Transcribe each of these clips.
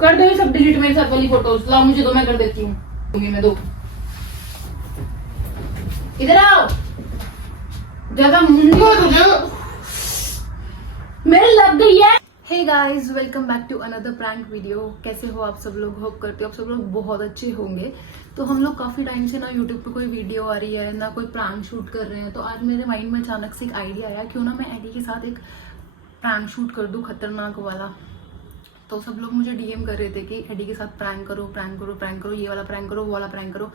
कर दो ये सब डिलीट मेरे साथ वाली फोटोज। लाओ मुझे दो, मैं कर देती हूँ। मैं दो, इधर आओ। ज्यादा मेरे लग गई है। Hey guys, welcome back to another prank video. कैसे हो आप सब लोग? होप करते हो आप सब लोग बहुत अच्छे होंगे। तो हम लोग काफी टाइम से ना यूट्यूब पे कोई वीडियो आ रही है ना कोई प्रैंक शूट कर रहे हैं। तो आज मेरे माइंड में अचानक से एक आइडिया आया, क्यों ना मैं एडी के साथ एक प्रैंक शूट कर दूं, खतरनाक वाला। तो सब लोग मुझे डीएम कर रहे थे कि एडी के साथ प्रैंक करो, प्रैंक करो, प्रैंक करो, ये वाला प्रैंक करो, वो वाला प्रैंक करो।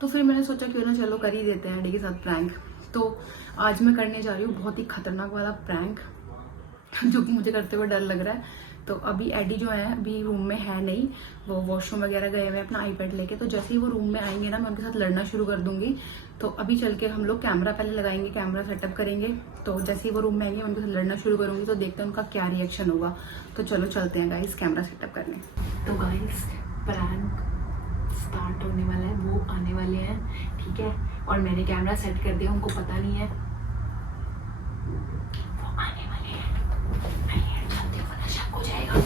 तो फिर मैंने सोचा क्यों ना चलो कर ही देते हैं एडी के साथ प्रैंक। तो आज मैं करने जा रही हूँ बहुत ही खतरनाक वाला प्रैंक, जो कि मुझे करते हुए डर लग रहा है। तो अभी एडी जो है अभी रूम में है नहीं, वो वॉशरूम वगैरह गए हुए हैं अपना आईपैड लेके। तो जैसे ही वो रूम में आएंगे ना, मैं उनके साथ लड़ना शुरू कर दूंगी। तो अभी चल के हम लोग कैमरा पहले लगाएंगे, कैमरा सेटअप करेंगे। तो जैसे ही वो रूम में आएंगे उनके साथ लड़ना शुरू करूंगी, तो देखते हैं उनका क्या रिएक्शन होगा। तो चलो चलते हैं गाइस कैमरा सेटअप करने। तो गाइस प्रैंक स्टार्ट होने वाला है, वो आने वाले हैं, ठीक है। और मैंने कैमरा सेट कर दिया, उनको पता नहीं है वो आने वाले हैं। मैं चलती हूँ, वरना शक हो जाएगा।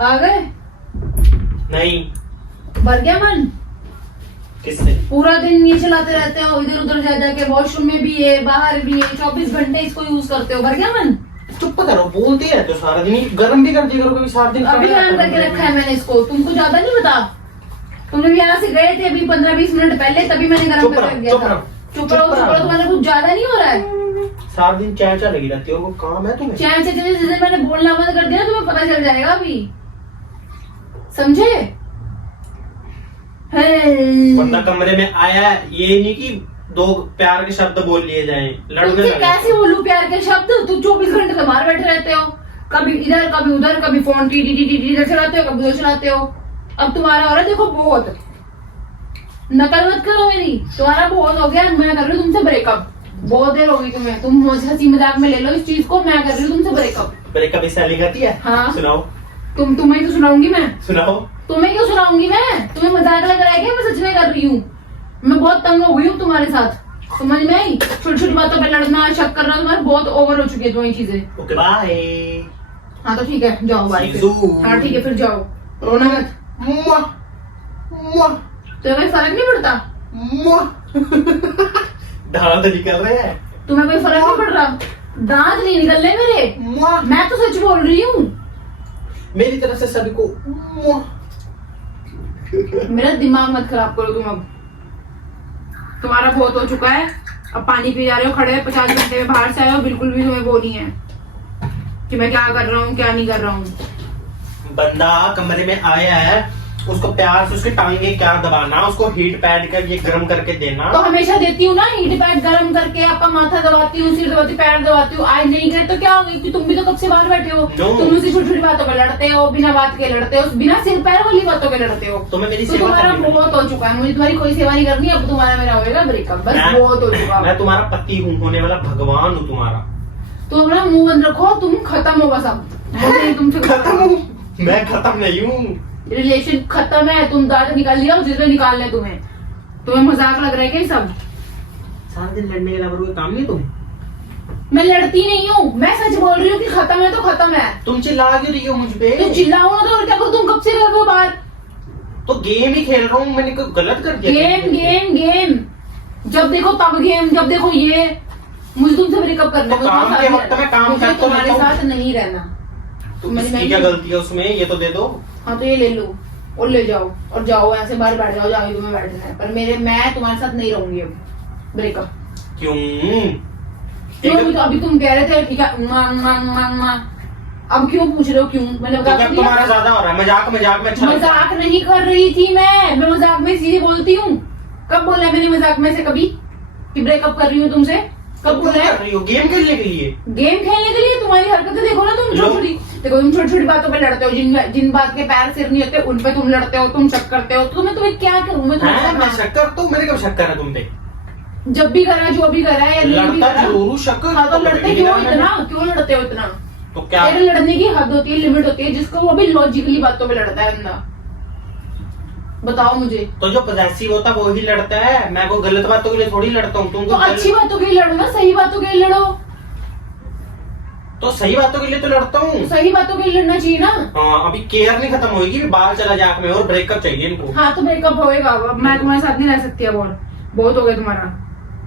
आ गए? नहीं। भर गया मन? किससे? पूरा दिन ये चलाते रहते हो, इधर उधर जा जाके, वॉशरूम में भी है, बाहर भी है, 24 घंटे इसको यूज करते हो। भर गया मन? चुप करो, बोलते रहते हो सारा दिन। गर्म भी कर दिया करो कभी, सारा दिन अभी गर्म करके रखा है मैंने इसको, तुमको ज्यादा नहीं पता। तुम जब यहाँ से गए थे अभी 15-20 मिनट पहले, तभी मैंने गर्म करके रख दिया था। चुप रहो, तुम्हारा कुछ ज्यादा नहीं हो रहा है। सारा दिन चाय लगी रहती हो, वो काम है तुम्हें? चाय जैसे मैंने बोलना बंद कर दिया, तुम्हें पता चल जाएगा अभी, समझे? बंदा कमरे में आया, ये नहीं कि दो प्यार के शब्द बोल लिए जाएं। तुमसे कैसे बोलूं प्यार के शब्द? तुम 24 घंटे तो बाहर बैठे रहते हो, कभी इधर कभी उधर, कभी फोन टी इधर चलाते हो, कभी उधर चलाते हो। अब तुम्हारा हो रहा है, देखो बहुत नकल मत करो मेरी, तुम्हारा बहुत हो गया। मैं कर रही हूँ तुमसे ब्रेकअप, बहुत देर हो गई तुम्हें। तुम हंसी मजाक में ले लो इस चीज को, मैं कर रही हूँ तुमसे ब्रेकअप। ब्रेकअप इस सेलिंग आती है? हाँ सुनाओ। तुम्हें तो सुनाऊंगी मैं। सुनाओ। तुम्हें क्यों सुनाऊंगी मैं? तुम्हें मजाक लग रहा है क्या? मैं सच में कर रही हूँ। मैं बहुत तंग हो गई हूँ तुम्हारे साथ, समझ में आई? छोटी छोटी बातों पे लड़ना, शक करना तुम्हारे बहुत ओवर हो चुकी है, तुम्हारी चीजें। Okay bye. हाँ तो ठीक है, जाओ बाय। हाँ ठीक है, फिर जाओ, रोना मत। तो कोई फर्क नहीं पड़ता? दांत निकल रहे हैं। तुम्हें कोई फर्क नहीं पड़ रहा? दांत नहीं निकल रहे मेरे, मैं तो सच बोल रही हूँ। मेरी तरफ से सभी को मेरा दिमाग मत खराब करो तुम। अब तुम्हारा बहुत हो चुका है। अब पानी पी जा रहे हो, खड़े 50 घंटे में बाहर से आए हो, बिल्कुल भी तुम्हें वो नहीं है कि मैं क्या कर रहा हूँ क्या नहीं कर रहा हूँ। बंदा कमरे में आया है, उसको प्यार से उसकी टांगे क्या दबाना, उसको हीट पैड का ये गर्म करके देना। तो हमेशा देती हूँ ना हीट पैड गर्म करके, आपका माथा दबाती हूँ, सिर दबाती, पैर दबाती हूँ। आज नहीं करे तो क्या होगी कि तुम भी तो कब से बाहर बैठे हो। तुम उसी छोटी छोटी बातों पे लड़ते हो, बिना बात के लड़ते हो, बिना सिर पैर वाली बातों पे लड़ते हो। तो मेरी तो तुम्हारा बहुत हो चुका है, मुझे तुम्हारी कोई सेवा नहीं करनी। अब तुम्हारा मेरा होगा ब्रेकअप, बस बहुत हो चुका। मैं तुम्हारा पति हूँ, होने वाला भगवान हूँ तुम्हारा। तो अपना मुंह बंद रखो, तुम खत्म हो बस। अब तुमसे खत्म हूँ? मैं खत्म नहीं हूँ, रिलेशन खत्म है। तुम दांत निकाल लिया जिसमें निकालने तुम्हें मजाक लग रहा है क्या सब? सारा दिन लड़ने के अलावा कोई काम नहीं तुम्हें? मैं लड़ती नहीं हूँ, मैं सच बोल रही हूँ कि खत्म है तो खत्म है। तुम चिल्ला क्यों रही हो मुझ पे? तो चिल्लाऊं ना तो और क्या करूँ? तुम कब से रह रहे हो बाहर? तो गेम ही खेल रहा हूँ, मैंने कोई गलत कर दिया? गेम गेम गेम, जब देखो तब गेम, जब देखो ये। मुझे तुमसे ब्रेकअप करना है, काम के वक्त में काम करता हूं। तुम्हारे साथ नहीं रहना। इसकी क्या गलती है उसमें? ये तो दे दो। हाँ तो ये ले लो और ले जाओ, और जाओ ऐसे बाहर बैठ जाओ, जहाँ भी तुम्हें बैठना है। पर मैं तुम्हारे साथ नहीं रहूंगी अब। ब्रेकअप क्यों? तो अभी तुम कह रहे थे ठीक है, अब क्यों पूछ रहे हो क्यों? मैंने तुम्हारा ज्यादा हो रहा है, मजाक मजाक में। मजाक नहीं कर रही थी मैं मजाक में सीधे बोलती हूँ। कब बोला मैंने मजाक में से कभी कि ब्रेकअप कर रही हूँ तुमसे? कब बोला है? गेम खेलने के लिए? गेम खेलने के लिए? तुम्हारी हरकतें देखो ना तुम, जो को, तुम छोटी छोटी बातों पे लड़ते हो, जिन जिन बात के पैर सिर नहीं होते उन पे तुम लड़ते हो, तुम शक करते हो, तो मैं तुम्हें क्या करूं? मैं मैं शक करता हूँ? मैंने कब शक करा तुम पे? जब भी करा, जो भी करा है, या नहीं भी लड़ता करा। जरूर शक। हाँ तो लड़ते क्यों इतना? क्यों लड़ते हो इतना? तो क्या तेरे लड़ने की हद होती है, लिमिट होती है, जिसको वो भी लॉजिकली बातों पे लड़ता है बंदा। बताओ मुझे। तो जो पॉसेसिव होता है वो ही लड़ता है। मैं कोई गलत बातों के लिए थोड़ी लड़ता हूँ। तुम तो अच्छी बातों के लिए लड़ो ना, सही बातों के लिए लड़ो। तो सही बातों के लिए तो लड़ता हूँ। तो सही बातों के लिए लड़ना चाहिए ना। हाँ, अभी केयर नहीं खत्म होगी, भी बाल चला जाए आँख में और ब्रेकअप चाहिए इनको। हाँ तो ब्रेकअप होएगा। अब मैं तुम्हारे साथ नहीं रह सकती अब, और बहुत हो गया तुम्हारा।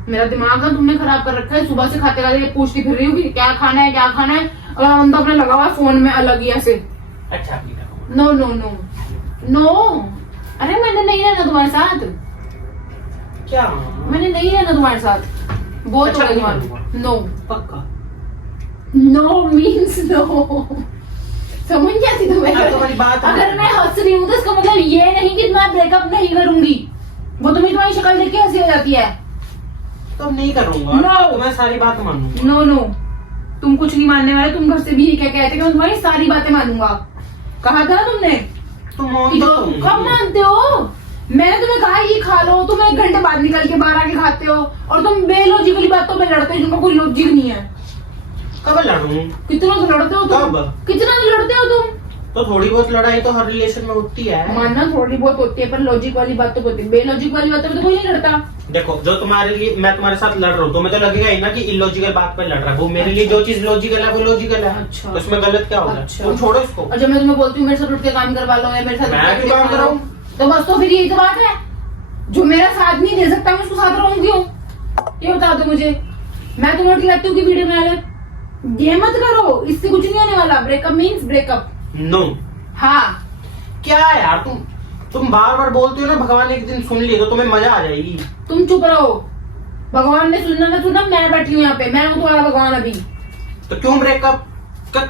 मेरा दिमाग ना तुमने खराब कर रखा है। सुबह से खाते खाते पूछती फिर रही हूँ कि क्या खाना है, क्या खाना है, और बंदा अपने लगा हुआ है फोन में अलग ही ऐसे। अच्छा नहीं करूँगा। नो नो नो नो, अरे मैंने नहीं रहना तुम्हारे साथ, क्या? मैंने नहीं रहना तुम्हारे साथ, बहुत अच्छा हो गया नहीं तुम्हारा। नो, पक्का? No means no. समझ नहीं आती तुम्हें? अब तुम्हारी बात अगर मैं हंस रही हूँ तो इसका मतलब ये नहीं कि मैं ब्रेकअप नहीं करूंगी। वो तुम्हें तुम्हारी शक्ल देख के हंसी हो जाती है। तो नहीं करूंगा। No. तो मैं सारी बात मानूंगा। नो नो, तुम कुछ नहीं मानने वाले। तुम घर से भी क्या कहते कि मैं तुम्हारी सारी बातें मानूंगा। कहा था ना तुमने? तुम मान तो तुम कब मानते हो? मैंने तुम्हें कहा ये खा लो, तुम 1 घंटे बाद निकल के बाहर आके खाते हो, और तुम बेलॉजिकली बातों पे लड़ते हो जिनका कोई लॉजिक नहीं है। कब लड़ूं? कितना तो लड़ते हो तुम। कब? कितना तो लड़ते हो तुम। तो थोड़ी बहुत लड़ाई तो हर रिलेशन में होती है। मानना थोड़ी बहुत होती है, पर लॉजिक वाली बातों पे होती है। बेलॉजिक वाली बातों पे तो कोई नहीं लड़ता। देखो, जो तुम्हारे लिए मैं तुम्हारे साथ लड़ रहा हूँ तो मैं तो लगेगा ही ना कि इलॉजिकल बात पे लड़ रहा है। वो मेरे लिए जो चीज लॉजिकल है वो लॉजिकल है। अच्छा। तो उसमें गलत क्या होगा? अच्छा। तुम छोड़ो इसको। और जब मैं तुम्हें बोलती हूँ मेरे साथ उठ के काम करवा लो, या मेरे साथ मैं क्यों काम कराऊं? तो बस, तो फिर यही तो बात है। जो मेरा साथ नहीं दे सकता मैं उसको साथ रहूं क्यों? ये बता दो मुझे। मैं तुम्हें उठ के कहती हूँ कि वीडियो बना ले, ये मत करो, इससे कुछ नहीं होने वाला। Breakup means breakup. नो। हाँ, क्या है यार, तुम बार बार बोलती हो ना भगवान एक दिन सुन लिए तो तुम्हें मजा आ जाएगी। तुम चुप रहो। भगवान ने सुनना ना सुना, मैं बैठी हूँ यहाँ पे, मैं हूँ तुम्हारा भगवान अभी। तो क्यों ब्रेकअप?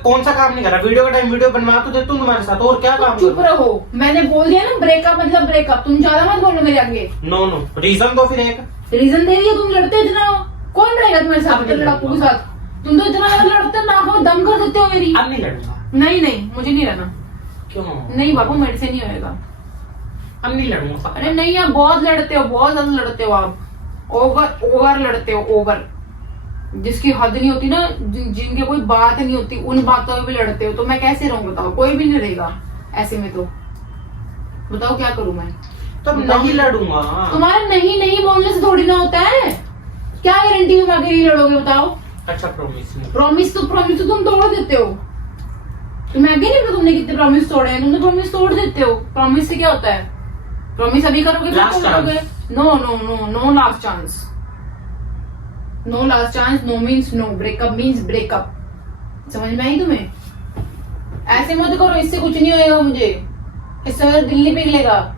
कौन सा काम नहीं कर रहा? वीडियो का टाइम वीडियो बनवा तो देता हूँ तुम्हारे साथ, और क्या काम? चुप रहो, मैंने बोल दिया ना ब्रेकअप मतलब ब्रेकअप। तुम ज्यादा मत बोलो मेरे आगे। नो नो, रीजन दो फिर एक। रीजन दे दिया, तुम लड़ते इतना हो। कौन रहेगा तुम्हारे साथ लड़ाकू के साथ? तुम तो इतना लड़ते, नाक में दम कर देते हो मेरी। अब नहीं लड़ूंगा। नहीं नहीं, मुझे नहीं रहना। क्यों? नहीं बाबू, मेरे से नहीं होएगा। अब नहीं लड़ूंगा। अरे नहीं, आप बहुत लड़ते हो, बहुत ज्यादा लड़ते हो आप। ओवर ओवर लड़ते हो, ओवर। जिसकी हद नहीं होती ना, जिनके कोई बात नहीं होती, उन बातों में भी लड़ते हो। तो मैं कैसे रहूं बताओ? कोई भी नहीं रहेगा ऐसे में। तो बताओ क्या करूं मैं? तब नहीं लड़ूंगा। तुम्हारा नहीं नहीं बोलने से थोड़ी ना होता है। क्या गारंटी है आगे नहीं लड़ोगे? बताओ। अच्छा, प्रॉमिस। प्रॉमिस तो तुम तोड़ देते हो। तुम्हें आगे नहीं पता तुमने कितने प्रॉमिस तोड़े हैं। तुम तो प्रॉमिस तोड़ देते हो। प्रॉमिस से क्या होता है? प्रॉमिस अभी करोगे तो Last तोड़ोगे। No no no, no last chance. No last chance, no means no, breakup means breakup. समझ में आई तुम्हें? ऐसे मत करो, इससे कुछ नहीं होएगा मुझे। इससे मेरा दिल नहीं पिघलेगा।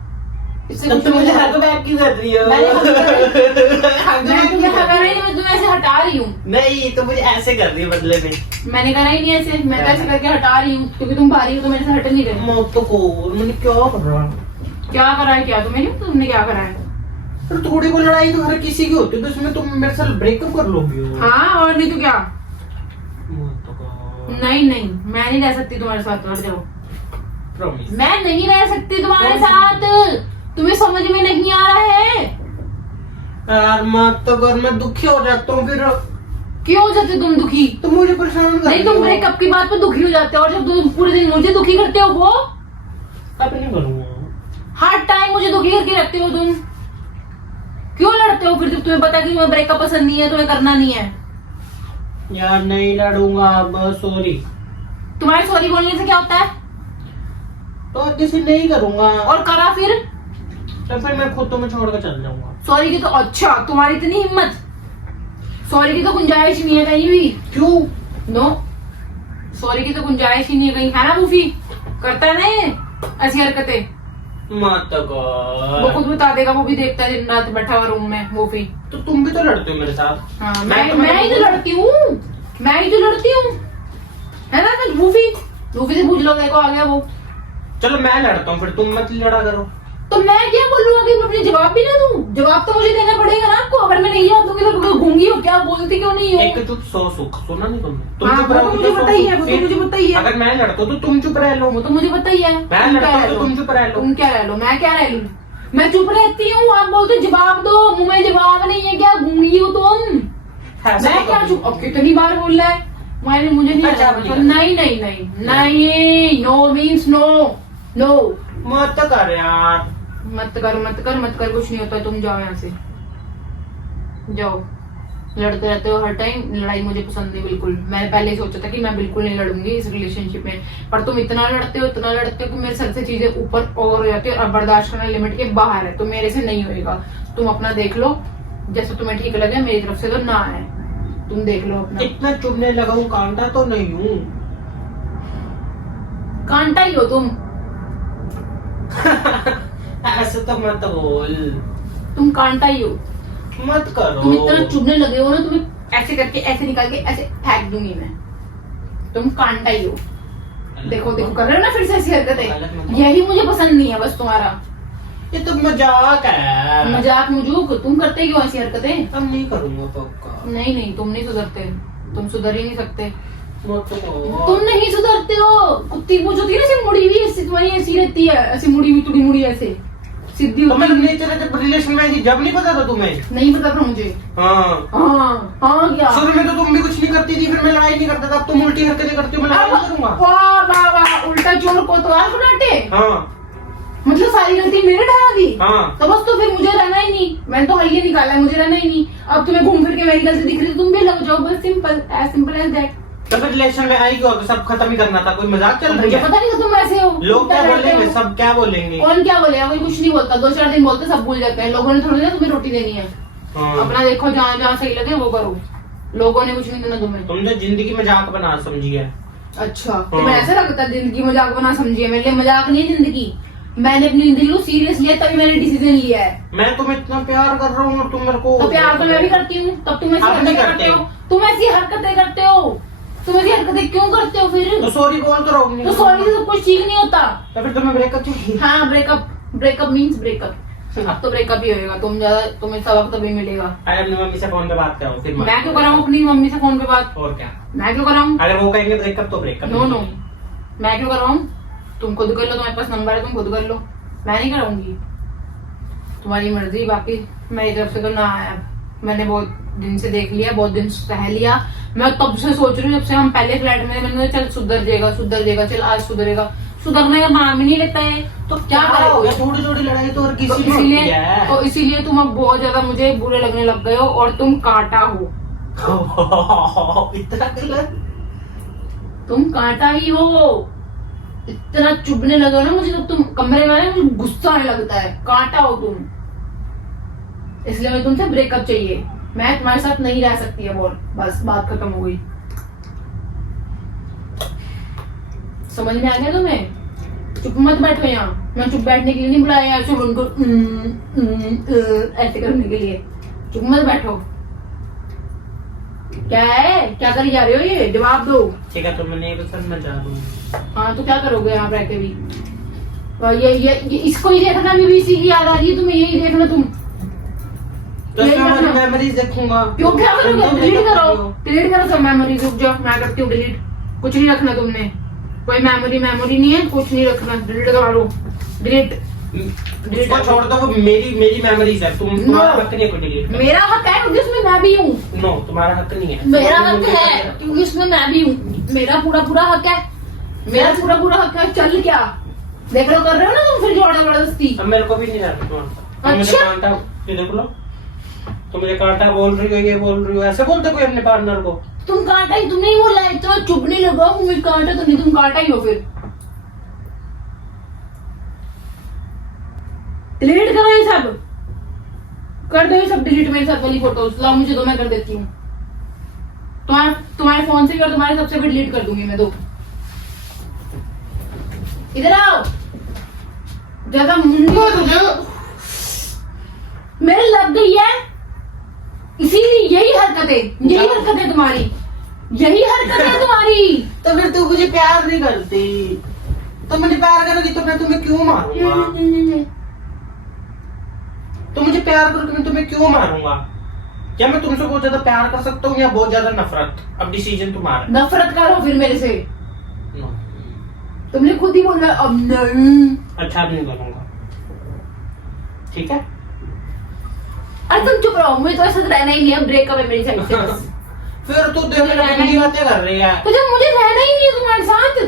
इससे कुछ तुम मुझे नहीं हक होगा। बैक क्यों कर रही हो? मैंने हक मैं तुम्हें हका नहीं, मैं तुम्हें ऐसे हटा रही हूँ। नहीं, तो मुझे ऐसे कर रही है बदले में। मैंने करा ही नहीं ऐसे, मैं तो ऐसे करके हटा रही हूँ क्योंकि तुम भारी हो तो मेरे से हट नहीं रहे। मौत को मैंने क्या कर रहा? क्या करा है? क्या तुम्हें नहीं? तुमने क्या करा है? पर थोड़ी को लड़ाई तो हर किसी की होती है, तो इसमें तुम मेरे साथ ब्रेकअप कर लोगी। हाँ, और नहीं तो क्या। मौत को नहीं नहीं, मैं नहीं रह सकती तुम्हारे साथ। हट जाओ। प्रॉमिस। मैं नहीं रह सकती तुम्हारे साथ। तुम्हें समझ में नहीं आ रहा है? यार मत तो कर, मैं दुखी हो जाता हूँ फिर। क्यों हो जाते तुम दुखी? तुम मुझे परेशान कर नहीं, तुम ब्रेकअप की बात पे दुखी हो जाते हो, और जब तुम पूरे दिन मुझे दुखी करते हो वो अब नहीं करूँगा। हर टाइम मुझे दुखी करके रखते हो तुम। क्यों लड़ते हो फिर जब तुम्हें पता कि तुम्हें ब्रेकअप पसंद नहीं है, तुम्हें करना नहीं है? यार नहीं लड़ूंगा, बस सॉरी। तुम्हारे सॉरी बोलने से क्या होता है? तो आगे से नहीं करूंगा। और करा फिर? तो फिर मैं खुद तुम्हें छोड़ कर चल जाऊंगा। सॉरी की तो, अच्छा तुम्हारी इतनी हिम्मत? सॉरी की तो गुंजाइश नहीं है कहीं भी। क्यों? नो, सॉरी की तो गुंजाइश ही नहीं है कहीं, है ना मूफी? करता है ना ये ऐसी हरकतें? मत वो कर। खुद बता देगा, वो भी देखता है दिन रात बैठा हुआ रूम में मूफी। तो तुम भी तो लड़ते हो मेरे साथ। हाँ, मैं ही तो लड़ती हूँ। मैं ही तो लड़ती हूँ, है ना? मूफी से पूछ लो, देखो आ गया वो। चलो मैं लड़ता हूँ, फिर तुम मत लड़ा करो। तो मैं क्या बोलूँ आगे, अपने जवाब भी ना दूं? जवाब तो मुझे देना पड़ेगा ना आपको। अगर मैं नहीं जवाब दूंगी तो गूंगी हो क्या, बोलती क्यों नहीं हो? एक चुप सौ सुख, सुना नहीं तुमने? हाँ, चुप वो तो रहोगे मुझे सौ पता ही सुख। है, वो तो फिर मुझे पता ही है। अगर मैं लड़ता हूं तो तुम चुप रह लो। वो तो मुझे पता ही है। मैं तुम लड़ता क्या हूं रह तो लो? तुम चुप रह लो। तुम क्या रह लो, मैं क्या रह लूं? मैं चुप रहती हूँ, आप बोलते जवाब दो, मुंह में जवाब नहीं है क्या, गूंगी हो तुम? ऐसा मैं नहीं क्या करूंगी। चुप, अब कितनी बार बोल रहा है? मुझे नहीं अच्छा, आता। अब तो नहीं नहीं नहीं नहीं नहीं, नो मीन्स नो। नो मत कर यार। मत कर मत कर मत कर, कुछ नहीं होता। तुम जाओ यहाँ से, जाओ। लड़ते रहते हो हर टाइम, लड़ाई मुझे पसंद नहीं बिल्कुल। मैंने पहले ही सोचा था कि मैं बिल्कुल नहीं लड़ूंगी इस रिलेशनशिप में, पर तुम इतना लड़ते हो कि मेरे सर से चीजें ऊपर और हो जाती है और बर्दाश्त करना लिमिट के बाहर है। तो मेरे से नहीं होएगा। तुम अपना देख लो, जैसा तुम्हें ठीक लगे। मेरी तरफ से तो ना है, तुम देख लो अपना। इतना चुभने लगा हूँ, कांटा तो नहीं हूँ। कांटा ही हो तुम। ऐसे तो मत बोल। तुम कांटा ही हो। मत करो। तुम इतना चुभने लगे हो ना, तुम्हें ऐसे करके ऐसे निकाल के ऐसे फेंक दूंगी मैं। तुम कांटा ही हो। देखो देखो कर रहे हो ना फिर से ऐसी हरकतें। यही मुझे पसंद नहीं है बस तुम्हारा। ये तो मजाक है। मजाक मजूक तुम करते क्यों ऐसी हरकतें? अब नहीं करूंगा पक्का। नहीं नहीं, तुम नहीं सुधरते, तुम सुधर ही नहीं सकते। मत करो। तुम नहीं सुधरते हो। कुत्ती पूछ होती है ना, ऐसी मुड़ी हुई, ऐसी तुम्हारी ऐसी रहती है, ऐसी मुड़ी हुई तुड़ी मुड़ी ऐसे सीधी तो मैं होती है। नहीं चले जब रिलेशन में थी, जब नहीं पता था तुम्हें? नहीं पता था मुझे। हाँ हाँ क्या? शुरू में तो तुम भी कुछ नहीं करती थी, फिर मैं लड़ाई नहीं करता था। अब तुम उल्टी हरकतें करती हो, मैं लड़ाई नहीं करूंगा। वाह वाह वाह, उल्टा चोर कोतवाल बनाते। हाँ मतलब सारी गलती मेरे ठहरा दी। हाँ। तो बस, तो फिर मुझे रहना ही नहीं। मैंने तो हल्के निकाला है, मुझे रहना ही नहीं। अब तुम्हें घूम फिर के मेरी गलती दिख रही है, तुम भी लग जाओ। बस सिंपल एज दैट। तो फिर रिलेशन में आई क्यों? तो सब खत्म ही करना था। कोई मजाक चल रही मुझे है? पता नहीं था तुम ऐसे हो। लोग क्या तुम रहते बोलेंगे? हो। सब क्या बोलेंगे? कौन क्या बोलेगा? कोई कुछ नहीं बोलता। 2-4 दिन बोलते, सब भूल जाते हैं। लोगों ने थोड़ी ना तुम्हें रोटी देनी है। हाँ। अपना देखो, जहाँ जहाँ सही लगे वो करो। लोगों ने कुछ नहीं देना तुम्हें। तुम तो जिंदगी मजाक बना समझी है। अच्छा, तुम्हें ऐसा लगता है जिंदगी मजाक बना समझिए? मेरे लिए मजाक नहीं है जिंदगी। मैंने अपनी जिंदगी को सीरियस लिया, तभी मैंने डिसीजन लिया है। मैं तुम्हें इतना प्यार कर रहा हूँ और तुम मेरे को। तो प्यार तो मैं भी करती हूँ, तब तुम ऐसी आप नहीं हरकतें करते करते हो। तुम ऐसी हरकतें करते हो। तुम ऐसी हरकतें क्यों करते हो फिर? तो सॉरी बोल तो रहोगे। तो सॉरी से सब कुछ ठीक नहीं होता। तो फिर तुम्हें ब्रेकअप चाहिए? हाँ, ब्रेकअप मीन्स ब्रेकअप। अब तो ब्रेकअप ही होएगा। तुम्हें सबक तभी मिलेगा। अरे अपनी मम्मी से फोन पे बात कराओ फिर। मैं क्यों कराऊँ अपनी मम्मी से फोन पे बात? और क्या? मैं क्यों कराऊँ? अगर वो कहेंगे ब्रेकअप तो ब्रेकअप। नो नो, मैं क्यों कराऊँ? तुम खुद कर लो, तुम्हारे पास नंबर है, तुम खुद कर लो। मैं नहीं कराऊंगी, तुम्हारी मर्जी। बाकी मेरी तरफ से तो ना आया। मैंने बहुत दिन से देख लिया, बहुत दिन सह लिया। मैं तब से सोच रही हूँ, जब से हम पहले फ्लैट में, मैंने चल सुधर जाएगा, चल आज सुधरेगा। सुधरने का नाम ही नहीं लेता है। तो क्या करेगा? छोटी छोटी लड़ाई तो और तो किसी में होती इसीलिए है। इसीलिए तुम अब बहुत ज्यादा मुझे बुरे लगने लग गए हो, और तुम कांटा हो। इतना गलत? तुम कांटा ही हो। इतना चुभने लगे हो ना मुझे, जब तुम कमरे में आए मुझे गुस्सा आने लगता है। कांटा हो तुम। इसलिए मैं तुमसे ब्रेकअप चाहिए। मैं तुम्हारे साथ नहीं रह सकती अब, और बस बात खत्म हो गई। समझ में आ गया तुम्हें? चुप मत बैठो यहाँ। मैं चुप बैठने के लिए नहीं बुलाया ऐसे उनको ऐसे करने के लिए। चुप मत बैठो। क्या है? क्या कर जा रहे हो? ये जवाब दो। ठीक है, तुम्हें नहीं पसंद, मैं जा रहा हूँ। हाँ, तो क्या करोगे यहाँ रह के भी? और ये इसको ही देखना, अभी भी इसी की याद आ रही है तुम्हें। यही देखना तुम। तो मैं मेमोरीज देखूंगा। क्यों? क्या करोगे? डिलीट करो, तुम डिलीट करो सब मेमोरीज। रुक जाओ, मैं करती हूँ डिलीट। कुछ नहीं रखना तुमने, कोई मेमोरी नहीं है, कुछ नहीं रखना। डिलीट करो, डिलीट। उसको छोड़ दो, वो मेरी मेमोरीज है। तुम्हारा हक नहीं है कोई डिलीट करने। मेरा हक है क्योंकि उसमें मैं भी हूँ। नो, तुम्हारा हक नहीं है। मेरा हक है क्योंकि उसमें मैं भी हूँ। मेरा पूरा हक है। मेरा पूरा हक है। चल क्या देख लो, कर रहे हो ना तुम फिर जोड़ा जबरदस्ती। अब मेरे को भी नहीं जाता तुम्हारा। अच्छा। कांटा ये देख लो, तुम मुझे कांटा बोल रही हो, ये बोल रही हो। ऐसे बोलते कोई अपने पार्टनर को? तुम कांटा ही, तुमने ही बोला है। इतना चुभने लगा हूँ मैं। कांटा तो नहीं, तुम कांटा ही हो फिर। डिलीट करो ये सब, कर दो ये सब डिलीट। मेरे साथ वाली फोटोज लाओ मुझे, दो, मैं कर देती हूँ। तुम्हारे फोन से और तुम्हारे सबसे भी डिलीट कर दूंगी मैं। दो, इधर आओ। ज्यादा मुंडी हो तुझे, मेरे लग गई है। इसीलिए यही हरकतें तुम्हारी, यही हरकतें तुम्हारी। तो फिर तू मुझे प्यार नहीं करती? तो मुझे प्यार करोगी तो मैं तुम्हें क्यों मारूंगा? तो मुझे प्यार करके मैं तुम्हें क्यों मारूंगा? क्या मैं तुमसे बहुत ज्यादा प्यार कर सकता हूँ या बहुत ज्यादा नफरत? अब डिसीजन तुम्हारा। नफरत करो फिर मेरे से। नो। तुमने खुद ही बोला अब नहीं। अच्छा अब नहीं करूंगा, ठीक है? अरे तुम चुप रहो, मुझे तो ऐसा रहना ही नहीं है, ब्रेकअप है मेरी साइड से बस। फिर तू गंदी बातें कर रही है। तो जब मुझे रहना ही नहीं है तुम्हारे साथ,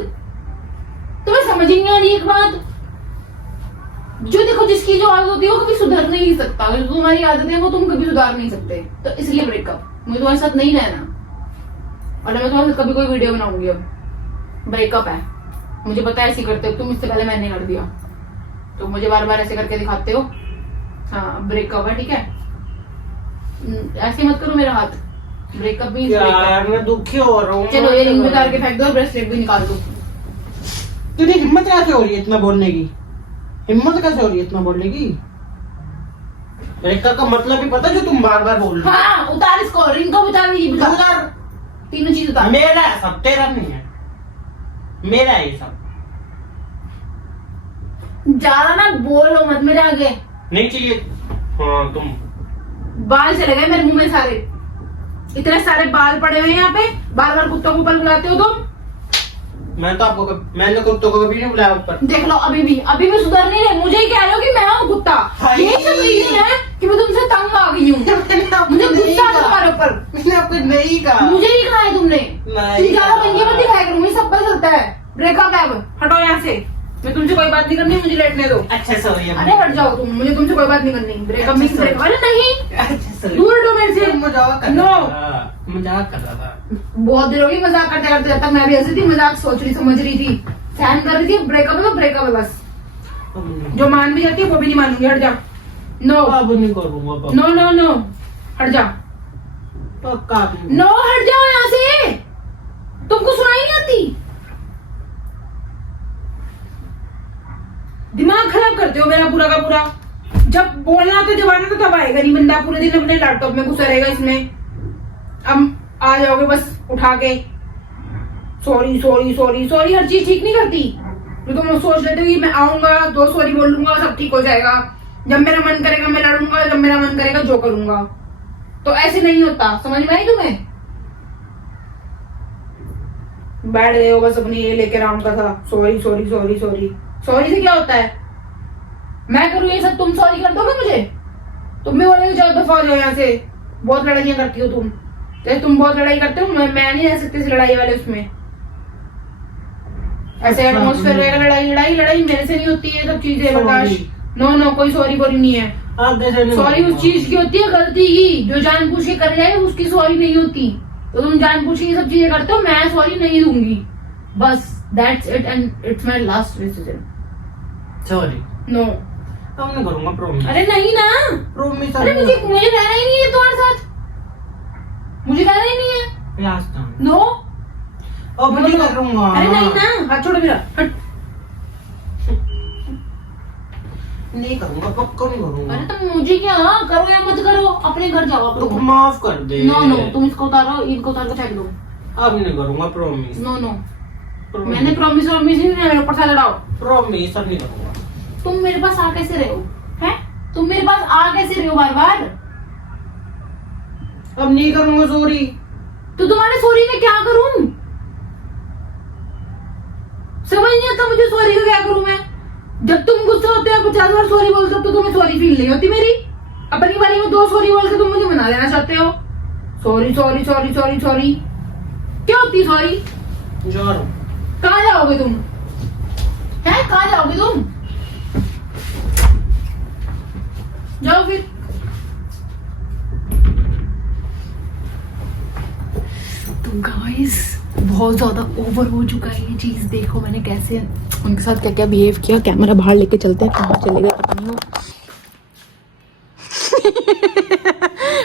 तुम्हें समझ ही नहीं आ रही एक बात। जो देखो जिसकी जो आदत होती है वो कभी सुधर नहीं सकता, जो तुम्हारी आदत है वो तुम कभी सुधार नहीं सकते, तो इसलिए ब्रेकअप। मुझे तुम्हारे साथ नहीं रहना, और मैं तुम्हारे साथ कभी कोई वीडियो बनाऊंगी। अब ब्रेकअप है, मुझे पता है ऐसे करते हो तुम, इससे पहले मैंने कर दिया, तो मुझे बार बार ऐसे करके दिखाते हो। हाँ ब्रेकअप है, ठीक है? ऐसे मत करो मेरा हाथ। ब्रेकअप भी यार मैं दुखी हो रहा हूँ। चलो ये रिंग निकाल के फेंक दो, ब्रेसलेट भी निकाल दो। तुझे हिम्मत कैसे हो रही है इतना बोलने की? हिम्मत कैसे हो रही है इतना बोलने की? ब्रेकअप का मतलब ही पता जो तुम बार बार बोल रही हो? हाँ उतार इसको, रिंग को उतार, उतार। तीनों चीज उतार। मेरा है सब, तेरा नहीं है। मेरा है ये सब। ज्यादा ना बोलो मत मेरे आगे। नहीं चाहिए। हाँ तुम बाल चले गए मेरे मुंह में सारे, इतने सारे बाल पड़े हुए हैं यहाँ पे, बार बार कुत्तों को ऊपर बुलाते हो तुम। मैंने कुत्तों को कभी नहीं बुलाया ऊपर। देख लो अभी भी सुधर नहीं रहे, मुझे ही कह रहे हो कि मैं हूँ कुत्ता। हाय। ये सब रीजन है कि मैं तुमसे तंग आ गई हूँ। मुझे गुस्सा है तुम्हारे ऊपर। मैंने आपको नहीं कहा। मुझे ही कहा है तुमने। नहीं तुम ज्यादा कहा। पंगे मत दिखाया करो, मुझे सब पता चलता है। ब्रेकअप है, अब हटो यहाँ से। मैं तुमसे कोई बात नहीं करनी, मुझे लेटने दो। अच्छा सॉरी। अरे हट जाओ तुम, मुझे तुमसे कोई बात नहीं करनी। ब्रेकअप अच्छा, नहीं ब्रेकअप। अरे नहीं, अच्छा सॉरी। दूर हटो मेरे से। मजाक कर नो। रहा था। मजाक कर रहा था। बहुत देर हो गई मजाक करते करते, जब तक मैं भी हंसी थी, मजाक सोच रही समझ रही थी, सहन कर रही थी। ब्रेकअप है तो ब्रेकअप है बस। जो मान भी जाती है वो भी नहीं मानूंगी, हट जा। नो अब नहीं करूंगा। नो नो नो, हट जा। पक्का नो हट जाओ यहाँ से, तुमको सुनाई नहीं आती? दिमाग खराब करते हो मेरा पूरा का पूरा। जब बोलना तो जब आना तो तब आएगा नहीं बंदा, पूरे दिन अपने लैपटॉप में घुसा रहेगा इसमें। अब आ जाओगे बस उठा के सॉरी सॉरी सॉरी सॉरी, हर चीज ठीक नहीं करती। तो तुम सोच लेते हो कि मैं आऊंगा 2 सॉरी बोल लूंगा सब ठीक हो जाएगा, जब मेरा मन करेगा मैं लड़ूंगा, जब मेरा मन करेगा जो करूंगा। तो ऐसे नहीं होता, समझ में आई तुम्हें? बैठ गए हो बस अपनी ये लेके राम का था, sorry sorry sorry sorry. Sorry से क्या होता है? मैं करूँ ये सब, तुम सॉरी कर दोगे मुझे? तुम भी बोलोगे जाओ दफा हो जाओ यहाँ से, बहुत लड़ाइयां करती हो तुम। तो तुम बहुत लड़ाई करते हो, मैं नहीं रह सकती इस लड़ाई वाले उसमें। ऐसे एटमोस्फेयर रहेगा, लड़ाई लड़ाई लड़ाई मेरे से नहीं होती है सब चीजें बर्दाश्त। नो नो, कोई सॉरी बोरी नहीं है। सॉरी उस चीज की होती है, गलती की, जो जानबूझ के कर जाए उसकी सॉरी नहीं होती। तो तुम जानबूझ के ये सब चीजें करते हो, मैं सॉरी नहीं दूंगी बस। That's it and it's my last decision. Sorry. No अब नहीं करूंगा, प्रॉमिस। अरे नहीं ना, प्रॉमिस। अरे मुझे रहना ही नहीं है तुम्हारे साथ, मुझे रहना ही नहीं है। Last time. नो अब नहीं करूंगा। अरे नहीं ना, हाथ छोड़ो मेरा, हट। नहीं करूंगा, पक्का नहीं करूंगा। अरे तुम मुझे क्या करो या मत करो, अपने घर जाओ तो अपने। माफ कर दे। नो नो, तुम इसको उतारो, इनको उतार के फेंक दो। अब नहीं करूंगा, प्रॉमिस। नो नो, मैंने प्रॉमिस नहीं, मेरे ऊपर से लड़ाओ। प्रॉमिस, अब नहीं करूंगा। तुम मेरे पास आ कैसे रहे हो? हैं? तुम मेरे पास आ कैसे रहे हो बार बार? अब नहीं करूंगा सॉरी। तो तुम्हारे सॉरी में क्या करूं? समझ नहीं आता मुझे सॉरी का क्या करूं मैं। जब तुम गुस्सा होते हो 50 बार सॉरी बोलते हो तो तुम्हें सॉरी फील नहीं होती मेरी। अपनी बारी में 2 सॉरी बोल के तुम मुझे मना देना चाहते हो। Sorry sorry sorry sorry sorry, क्या होती सॉरी? जा रहा हूं। कहाँ जाओगे तुम? हैं, कहाँ जाओगे तुम? जाओ फिर। तो गाइस बहुत ज्यादा ओवर हो चुका है ये चीज। देखो मैंने कैसे उनके साथ क्या क्या बिहेव किया। कैमरा बाहर लेके चलते हैं, कहाँ चले गए पता नहीं।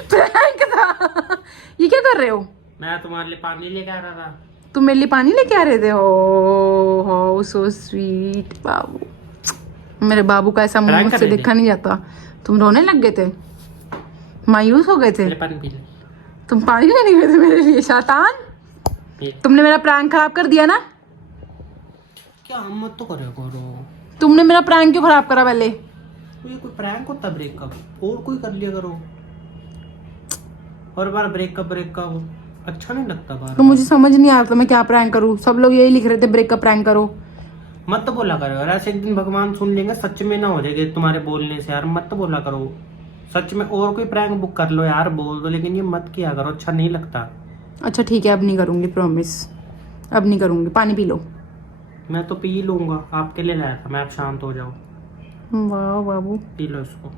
प्रैंक था ये, क्या कर रहे हो? मैं तुम्हारे लिए पानी लेके आ रहा था। तुम मेरे लिए पानी लेके आ रहे थे? हो सो स्वीट बाबू। मेरे बाबू का ऐसा मुंह मुझसे देखा नहीं जाता। तुम रोने लग गए थे, मायूस हो गए थे। पानी पी ले। तुम पानी लेने गए थे मेरे लिए, शैतान। तुमने मेरा प्रैंक खराब कर दिया ना। क्या मत तो करो। तुमने मेरा प्रैंक क्यों खराब करा? पहले तो ये कोई प्रैंक होता ब्रेकअप, और कोई कर लिया करो। और बार ब्रेकअप अच्छा नहीं लगता बार। तो मुझे समझ नहीं आ रहा था मैं क्या प्रैंक करूँ, सब लोग यही लिख रहे थे ब्रेकअप प्रैंक करो। मत तो बोला करो यार, ऐसे एक दिन भगवान सुन लेंगे, सच में ना हो जाएगा तुम्हारे बोलने से यार। मत तो बोला करो सच में, और कोई प्रैंक बुक कर लो यार, बोल दो, लेकिन ये मत किया करो, अच्छा नहीं लगता। अच्छा ठीक है, अब नहीं करूंगी, प्रॉमिस अब नहीं करूंगी। पानी पी लो। मैं तो पी लूंगा, आपके लिए लाया था मैं, आप शांत हो जाओ। वाह बाबू, पी लो इसको।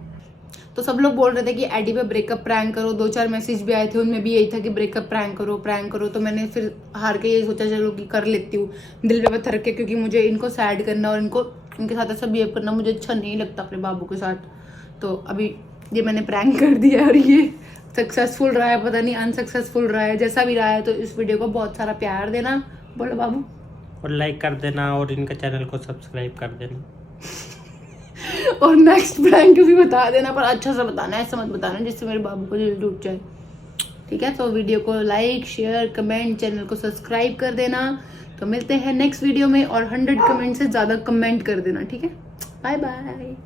तो सब लोग बोल रहे थे कि एडी पे ब्रेकअप प्रैंक करो, 2-4 मैसेज भी आए थे, उनमें भी यही था कि ब्रेकअप प्रैंक करो। तो मैंने फिर हार के यही सोचा चलो कि कर लेती हूँ दिल पे पत्थर रख के, क्योंकि मुझे इनको सैड करना और इनके साथ ऐसा बिहेव करना मुझे अच्छा नहीं लगता अपने बाबू के साथ। तो अभी ये मैंने प्रैंक कर दिया और ये सक्सेसफुल रहा है, पता नहीं अनसक्सेसफुल रहा है, जैसा भी रहा है। तो इस वीडियो को बहुत सारा प्यार देना, बोलो बाबू, और लाइक कर देना, और इनका चैनल को सब्सक्राइब कर देना। और नेक्स्ट प्रैंक भी बता देना, पर अच्छा सा बताना, ऐसा मत बताना जिससे मेरे बाबू को दिल टूट जाए। ठीक है, तो वीडियो को लाइक, शेयर, कमेंट, चैनल को सब्सक्राइब कर देना। तो मिलते हैं नेक्स्ट वीडियो में, और 100 कमेंट से ज्यादा कमेंट कर देना। ठीक है, बाय बाय।